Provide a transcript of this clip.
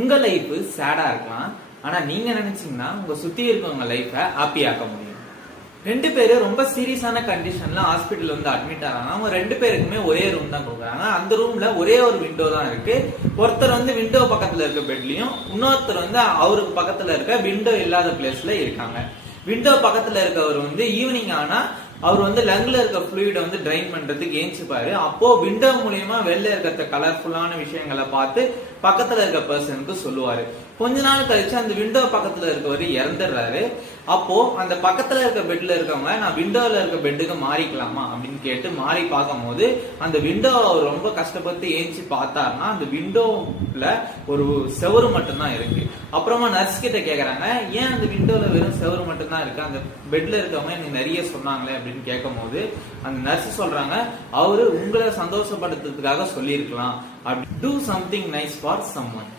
உங்க லைஃப் சேடா இருக்கலாம், ஆனா நீங்க நினைச்சீங்கன்னா உங்க சுத்தி இருக்கவங்க லைஃப ஹாப்பி ஆக்க முடியும். ரெண்டு பேரும் ரொம்ப சீரியஸான கண்டிஷன்ல ஹாஸ்பிட்டல் வந்து அட்மிட் ஆகிறாங்க. அவங்க ரெண்டு பேருக்குமே ஒரே ரூம் தான் கொடுக்குறாங்க. அந்த ரூம்ல ஒரே ஒரு விண்டோ தான் இருக்கு. ஒருத்தர் வந்து விண்டோ பக்கத்துல இருக்க பெட்லயும், இன்னொருத்தர் வந்து அவருக்கு பக்கத்துல இருக்க விண்டோ இல்லாத பிளேஸ்ல இருக்காங்க. விண்டோ பக்கத்துல இருக்கவர் வந்து ஈவினிங் ஆனா அவர் வந்து லங்ல இருக்க ஃப்ளூயிட வந்து ட்ரைன் பண்றதுக்கு ஏஞ்சிப்பாரு. அப்போ விண்டோ மூலியமா வெளில இருக்கிற கலர்ஃபுல்லான விஷயங்களை பார்த்து பக்கத்துல இருக்க பர்சனுக்கு சொல்லுவாரு. கொஞ்ச நாள் கழிச்சு அந்த விண்டோ பக்கத்துல இருக்கவர் இறந்துடுறாரு. அப்போ அந்த பக்கத்துல இருக்க பெட்ல இருக்கவங்க நான் விண்டோல இருக்க பெட்டுக்கு மாறிக்கலாமா அப்படின்னு கேட்டு மாறி பார்க்கும் போது அந்த விண்டோ அவர் ரொம்ப கஷ்டப்பட்டு ஏஞ்சி பார்த்தாருன்னா அந்த விண்டோல ஒரு செவரு மட்டும்தான் இருக்கு. அப்புறமா நர்ஸ் கிட்ட கேக்குறாங்க, ஏன் அந்த விண்டோல வெறும் செவரு மட்டும்தான் இருக்கு, அந்த பெட்ல இருக்கவங்க எனக்கு நிறைய சொன்னாங்களே அப்படின்னு கேட்கும் போது அந்த நர்ஸ் சொல்றாங்க, அவரு உங்களை சந்தோஷப்படுத்துறதுக்காக சொல்லியிருக்கலாம். அப்படி do something nice for someone.